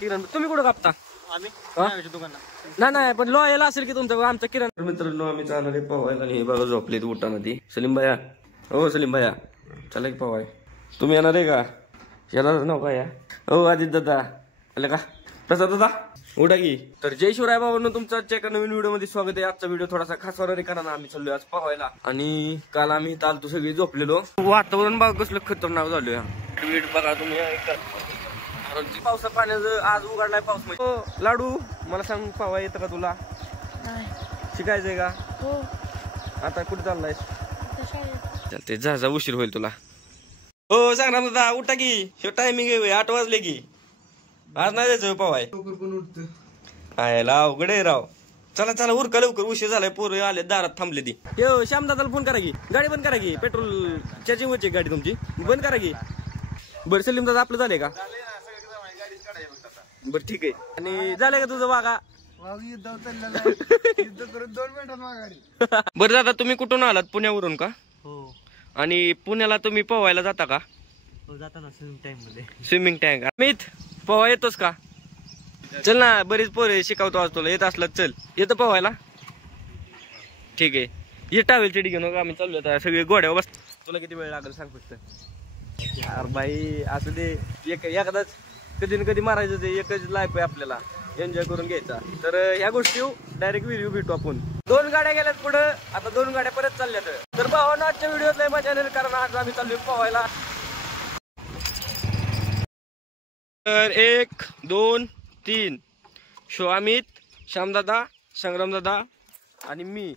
किरण तुम्ही कुठं कापता? आम्ही दुकानात नाही पण लॉयला असेल की तुमचं आमचं किरण मित्रांनो आम्ही चालले पवायला आणि हे बघा झोपलेत उठामध्ये. सलीम भैया हो सलीम भैया चला की पवाय. तुम्ही येणार आहे का? येणार नव्हता या हो आदित्य दादा आले का? प्रसाद दादा उठा की. तर जय शिवराय बाबांनो तुमचं आजच्या एका नवीन व्हिडिओ मध्ये स्वागत आहे. आजचा व्हिडिओ थोडासा खास होणार आहे कारण आम्ही चाललोय आज पवायला आणि काल आम्ही चालतो सगळी झोपलेलो. वातावरण बघा कसलं खतरनाक झालोय. वीट बघा तुम्ही पावसा पाण्याचं आज उघडलाय पाऊस म्हणजे. लाडू मला सांग पवा येतं का तुला? शिकायचंय का? आता कुठे चाललायस? चालते जा उशीर होईल तुला. हो सांग ना दादा उठा की टायमिंग आहे 8 वाजले की. आज नाही जायचं पवाय आयला अवघड आहे राव. चला उरका लवकर उशीर झालाय. पोरं आले दारात थांबले ती. यो श्याम दादाला फोन करा की गाडी बंद करा की. पेट्रोल च्याची वरची गाडी तुमची बंद करा की. बरं सलीम दादा आपलं झालंय का? बरं ठीक आहे. आणि झालंय का तुझं वागा? बरं दादा तुम्ही कुठून आलात? पुण्यावरून का? हो. आणि पुण्याला तुम्ही पोहायला जाता का? हो जाता ना स्विमिंग टँक मध्ये. स्विमिंग टँक अमित पोहा येतोस का? चल ना बरीच पोरे शिकवतो आज तुला. येत असलं चल येतं पोहायला. ठीक आहे ये टावेल चिडी घेऊन आम्ही चाललो आता सगळे गोड्यावर बस. तुला किती वेळ लागेल सांग फक्त. यार बाई असं दे एखादाच कधी ना कधी मारायचं. ते एकच लाईफ आहे आपल्याला एन्जॉय करून घ्यायचा. तर ह्या गोष्टी डायरेक्ट व्हिडिओ भेटू आपण. 2 गाड्या गेल्यात पुढं आता 2 गाड्या परत चालल्यात. तर भावांनो आजच्या व्हिडिओत लय मजा येईल कारण आज आम्ही चाललोय पोहायला. तर 1 2 3 शो अमित श्यामदादा संग्रामदादा आणि मी.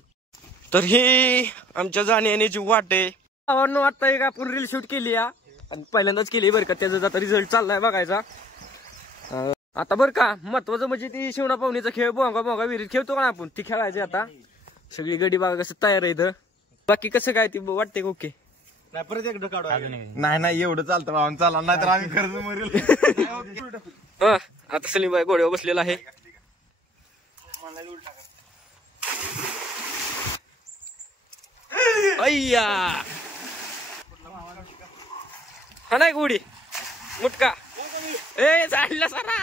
तर ही आमच्या जाण्या येण्याची वाट आहे. भावांनो आता एक आपण रील शूट केली आणि पहिल्यांदाच केली बरं का. त्याचा आता रिझल्ट चाललाय बघायचा. आता बरं का महत्वाचं म्हणजे ती शिवणा पाहुणीचा खेळ भोंगा विहिरीत खेळतो का आपण ती खेळायची. आता सगळी गडी बघा कसं तयार आहे इथं. बाकी कसं काय ती वाटते ओके? नाही परत एकदा काढू. नाही एवढं चालतं भाऊन चाला नाही तर आम्ही कर्ज मरेल. आता सलीम भाई घोड्यावर बसलेला आहे. अय्या हा नाही घोडी मुटका ए झाडला सारा.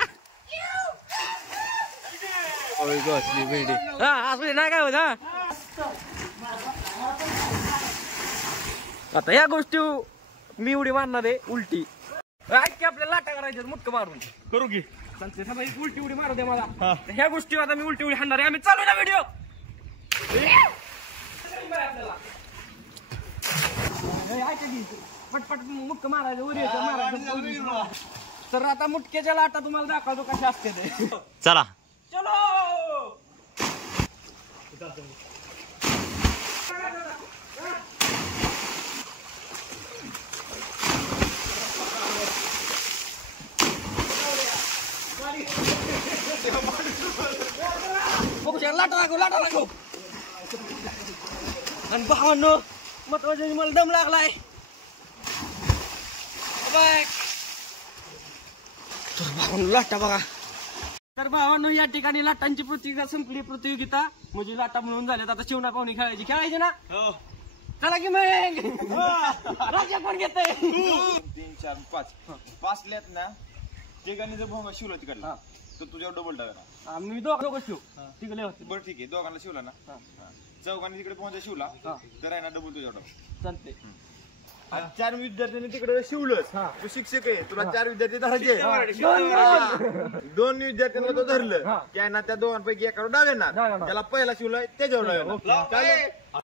असू दे नाही काय होत. आता या गोष्टी मी उडी मारणार आहे उलटी. की आपल्याला लाटा करायच्या मुटका मारून करू की चालते. उलटी उडी मारू दे मला. ह्या गोष्टी आता मी उलटी उडी हाणणार आहे. आम्ही चालू ना व्हिडिओ. पटपट मुटका मारायचं उडी मारायचं. तर आता मुटक्याच्या लाटा तुम्हाला दाखवतो कशा असते ते. चला चलो लाटा लागो. आणि भावांनो महत्वाचे मला दम लागलाय. तर भावांनो लाटा बघा. तर भावांनो या ठिकाणी लाटांची प्रतियोगिता म्हणजे लाटा म्हणून झाल्यात. आता शिवणा पाहुणी खेळायची ना? चला की मग राजा पण घेतोय. 3 4 5 लेत ना तिघांनी जर भोंगा शिवला तिकडला तर तुझ्यावर डबल टाका. आम्ही दोघं शिव तिकडे होते. बरं ठीक आहे दोघांना शिवला ना. चौघांनी तिकडे पोहोचा शिवला तर आहे ना डबल तुझ्यावर चालते. 4 विद्यार्थ्यांनी तिकडे शिवलंच. तू शिक्षक आहे तुला 4 विद्यार्थी धरायचे. 2 विद्यार्थ्यांना तो धरलं की आहे ना त्या दोघांपैकी एकावर डाव येणार. त्याला पहिला शिवलाय त्याच्यावर.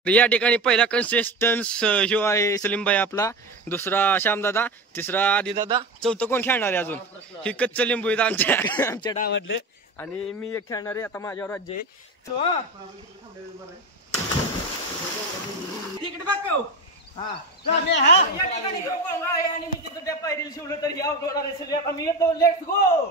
या ठिकाणी पहिला कंटेस्टन्स ह्यो आहे सलीम भाई आपला. दुसरा श्यामदादा. तिसरा आदिदादा. चौथं कोण खेळणार आहे अजून? ही कच्च लिंबू आहेत आमच्या डावातले. आणि मी एक खेळणार आहे. आता माझ्यावर राज्य आहे. तिकडे बघ या ठिकाणी आणि मी तिथं त्या पायरीला शिवलं तर आउट होणार आहे. आता मी येतो. Let's go.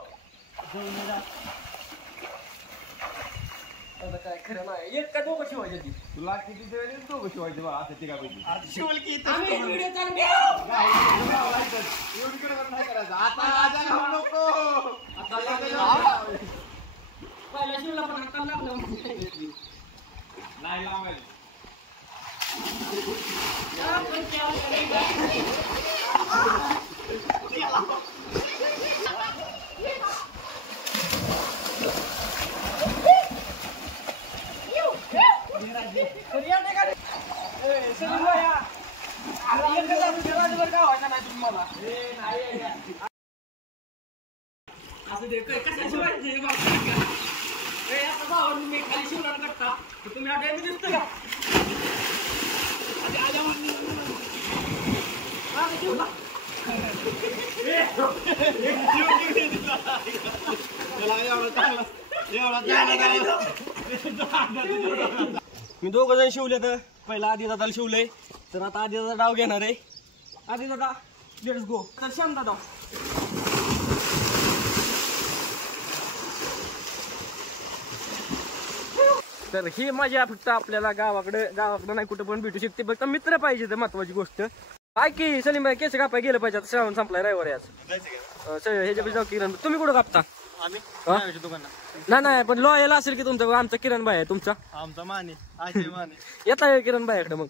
काय खरं नाही. एक का दोघं शिवायचे ती तुला किती दोघं शिवायचे बघा असं तिघापैकी. शिवल की व्हिडिओ चालू पहिला शिवला पण आता लागलं नाही लावायचं. मी दोघ जण शिवले तर पहिला आधी दादाला शिवलंय तर आता आधी दादा डाव घेणार आहे. आधी दादा लेट्स गो. तर श्याम दादा तर ही मजा फक्त आपल्याला गावाकडे नाही कुठं पण भेटू शकते. फक्त मित्र पाहिजे तर महत्वाची गोष्ट. काय की सलीम भाई केस कापाय गेलं पाहिजे. आता श्रावण संपलाय रविवारी आज ह्याच्या जाऊ किरण. तुम्ही कुठं कापता? नाही पण लॉयल असेल की तुमचं. आमचा किरण भाई आहे तुमचा. आमचा माने आजी माने येता किरण भाईकडे मग.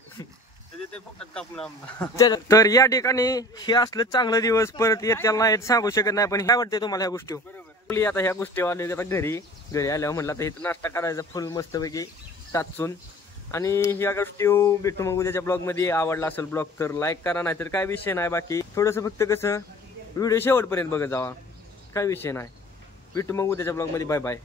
तर या ठिकाणी हे असलं चांगलं दिवस परत येत्याला नाही सांगू शकत नाही. पण काय वाटतंय तुम्हाला ह्या गोष्टी? आता ह्या गोष्टी आल्या आता घरी आल्यावर म्हणलं आता इथं नाश्ता करायचा फुल मस्तपैकी टाचून. आणि ह्या गोष्टी भेटू मग उद्याच्या ब्लॉग मध्ये. आवडला असेल ब्लॉग तर लाईक करा. नाही तर काय विषय नाही. बाकी थोडस फक्त कसं व्हिडिओ शेवटपर्यंत बघत जावा. काय विषय नाही. भेटू मग उद्याच्या ब्लॉग मध्ये. Bye bye.